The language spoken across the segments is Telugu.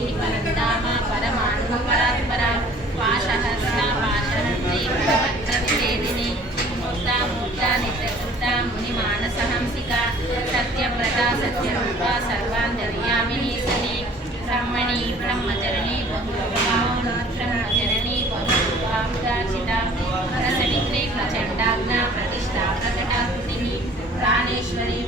పరమేతి పరంధామ పరమాణు పరాత్పర పాశహస్ర పాశహస్రీ వజ్ర వివేదిని మూర్త మూర్త నిత్యకృత ముని మానసహంసిక సత్యవ్రత సత్యరూప సర్వాంతర్యామిని సతి బ్రహ్మణి బ్రహ్మచరణి బ్రహ్మచరణి బహురూపాముదాచిత రసనిగ్నే ప్రచండాగ్న ప్రతిష్టా ప్రకటాకృతిని ప్రాణేశ్వరి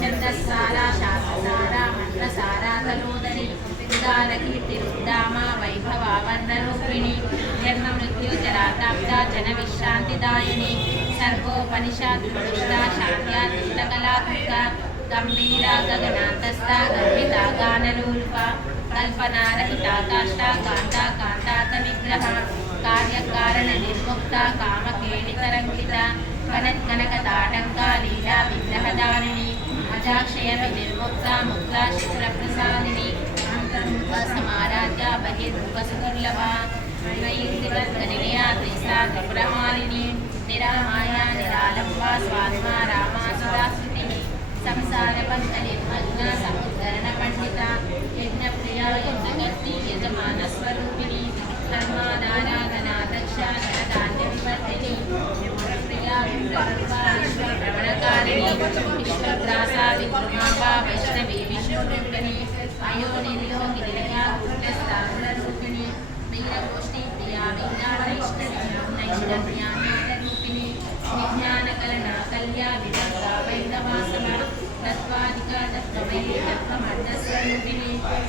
ఛందస్సారా శాస్త్రసారా మంత్రసారా తలోదరి ఉదార వైభవావర్ణరూపిణి జన్మ మృత్యు జన విశ్రాంతిదాయిని సర్వోపనిషద్ ప్రతిష్ట శాంత్యాతిష్ట గంభీర గగనాంతస్థ గర్భిత గానరూప కల్పనారహితాకాష్ట కాంత కాంతాత విగ్రహ కార్యకారణ నిర్ముక్త కామకేళితరంకిత కనత్కనక లీలా విగ్రహదారిణి అజాక్షయ నిర్ముక్త ముక్త శిఖర సమారాధ్య బహిర్ముఖ సుదుర్లభ త్రిసా త్రిపురమాలిని నిరామాయ నిరాలంబ స్వాత్మ రామా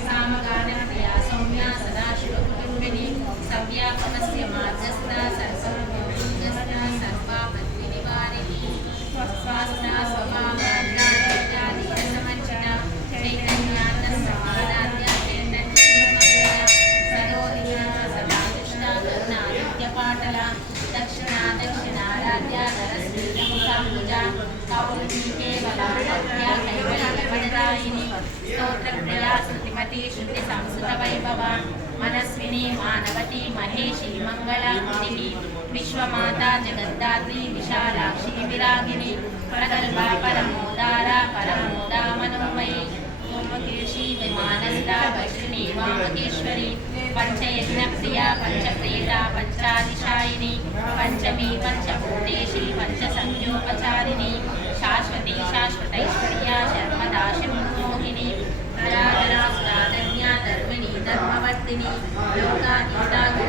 సామగాన కైవల్యవరదాయిని స్తుతిమతి శృతి సంస్కృత వైభవ మనస్విని మానవతి మహేషి మంగళాకృతి విశ్వమాత జగద్దాత్రి విశాలాక్షి విరాగిని ప్రగల్భ పరమోదార పరమోదా మనోమయి ఓమకేశి విమానస్థ వైష్ణి వామకేశ్వరి పంచయజ్ఞ ప్రియ పంచప్రేత పంచాదిశాయిని పంచమి పంచభూతేశి పంచ సంయోపచారిణి శాశ్వతి శాశ్వతైశ్వర్య శర్మదాశిని に、ヨガに、ダン、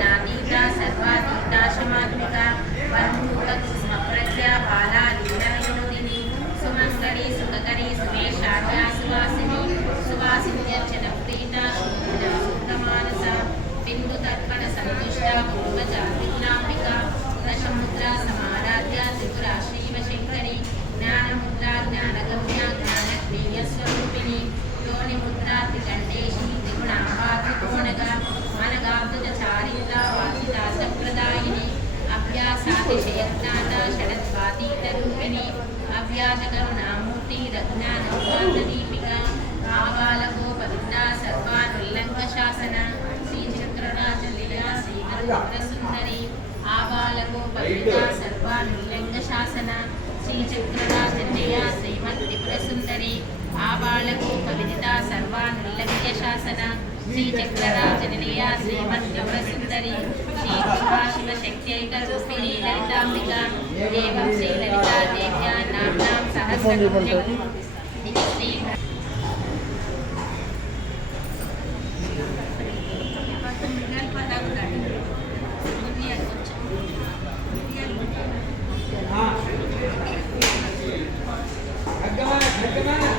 అవ్యాజకరుణామూర్తి రఘునాథీపిక ఆబాలగోపవింద సర్వానుల్లంఘ శాసన శ్రీచక్రరాజ లీలా శ్రీకరుణ సుందరి ఆబాలగోపవింద సర్వానుల్లంఘ శాసన శ్రీచక్రరాజ లీలా శ్రీమద్ త్రిపుర సుందరి ఆబాలగోప విదిత సర్వానుల్లంఘ శాసన श्रीचक्रराजनिलया श्रीमद्गौरसुन्दरी श्रीशिवाशिवशक्त्यैकरूपिणी ललिताम्बिका एवं come on.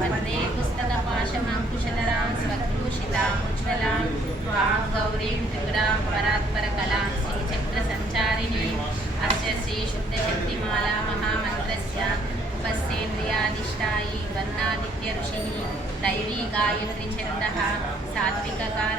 వందే పుస్తకపాశమాంకుశధరాం స్వక్రూషితాం ఉజ్వలాం వాం గౌరీం త్రిపురాం పరాత్పరకలాం శ్రీచక్రసంచారిణి అస్య శ్రీ శుద్ధశక్తిమాలా మహామంత్రస్య ఉపస్సేంద్రియాధిష్టాయి వర్ణాదిత్య ఋషి దైవీ గాయత్రి ఛంద సాత్వికకార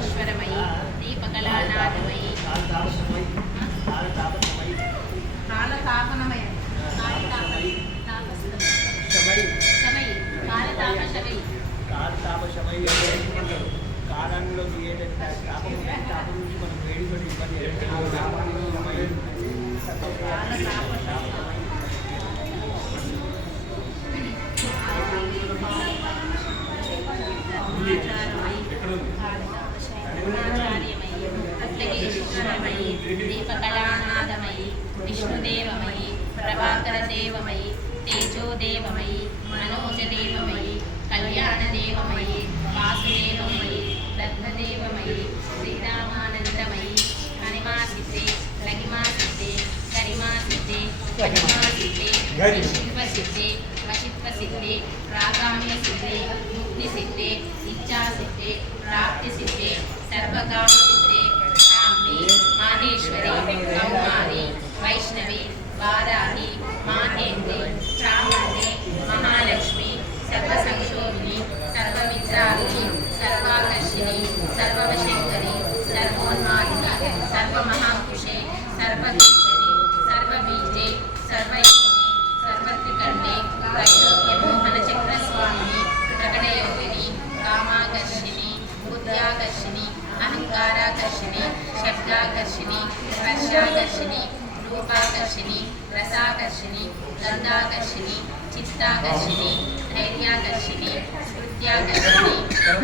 ఈశ్వరమై దీపకళానాథమై కాలతాపనమై కాలతాపశమై కాలంలో తాపం తాపం నుంచి మనం వేడి పడి ఇబ్బంది కాలతాప కళ్యాణదేవమయి వాసుదేవమయి దత్తదేవమయి శ్రీరామానందమయి హనుమాసిద్ధే శిల్పసిద్ధి వశిత్వసిద్ధి పటిమాసిద్ధే సిద్ధి ముక్తి సిద్ధి ముక్తిసిద్ధే ప్రాప్తి సిద్ధి సర్వకామ సిద్ధి మాహేశ్వరి కౌమారి వైష్ణవి వారాహి స్పర్శాకర్షిణి రూపాకర్షిణి రసాకర్షిణి గంధాకర్షిణి చిత్తాకర్షిణి ధైర్యాకర్షిణి స్మృత్యాకర్షిణి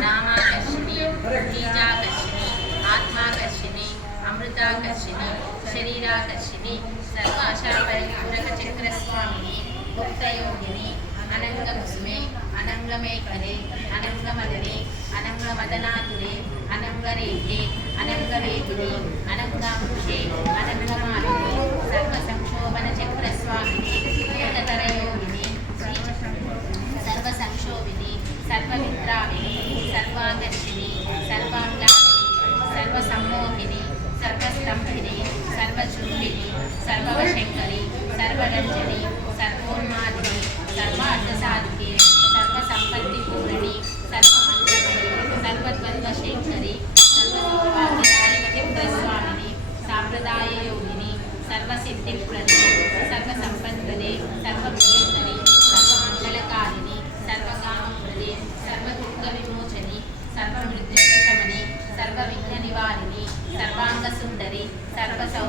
నామాకర్షిణి బీజాకర్షిణి ఆత్మాకర్షిణి అమృతాకర్షిణి శరీరాకర్షిణి సర్వ ఆశాపరిపూరక చక్రస్వామిని గుప్తయోగిని అనంగకుసుమే అనంగమేఖలే అనంగమదనే అనంగమదనాతురే అనంగరేఖే అనంగవేదిని అనంగాంకుశే అనంగమాలిని సర్వ సంక్షోభన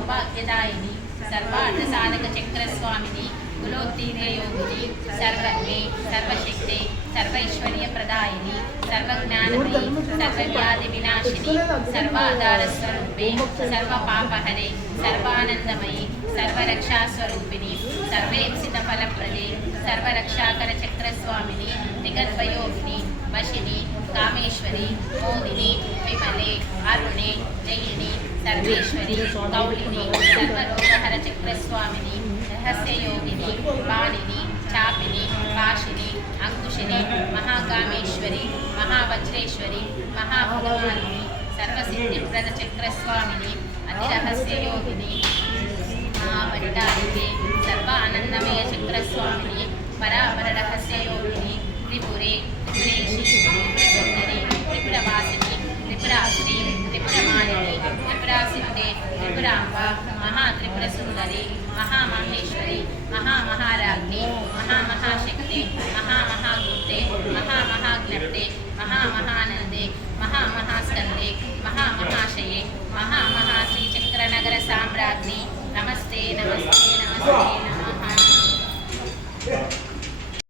సర్వ సర్వార్థ సాధక చక్రస్వామిని కులోత్తీర్య సర్వజ్ఞి సర్వశక్తి సర్వైశ్వర్య ప్రదాయిని సర్వజ్ఞానమయి సర్వవ్యాధి వినాశిని సర్వాధార స్వరూపే సర్వ పాపహరే సర్వానందమయి సర్వరక్షా స్వరూపిణి సర్వేప్సిత ఫలప్రదే సర్వరక్షాకర చక్రస్వామిని నిగద్వయోగిని వశిని కామేశ్వరి మోదిని విమలే అరుణే జయిని సర్వేశ్వరి గౌళిని సర్వరోగహర చక్రస్వామిని రహస్యయోగిని వాణిని చాపిని కాశిని అంకుశిని మహాగామేశ్వరి మహావజ్రేశ్వరి మహాభగవాని సర్వసిద్ధిప్రద చక్రస్వామిని అతి రహస్యయోగిని మహాపట్టాలికే సర్వ ఆనందమయ చక్రస్వామిని పరాపర రహస్యయోగిని త్రిపురే త్రిపురేషి త్రిపురసుందరి త్రిపురవాసిని త్రిపురాశ్రీ త్రిపురమాలిని త్రిపురాసిద్ధి త్రిపురాంబ మహా త్రిపుర సుందరి మహామహేశ్వరి మహామహారాజ్ఞి మహామహాశక్తి మహామహాగుప్తే మహామహాజ్ఞప్తే మహామహానందే మహామహాస్కందే మహామహాశయే మహామహాశ్రీచక్రనగర సామ్రాజ్ఞి నమస్తే నమస్తే నమస్తే నమస్తే.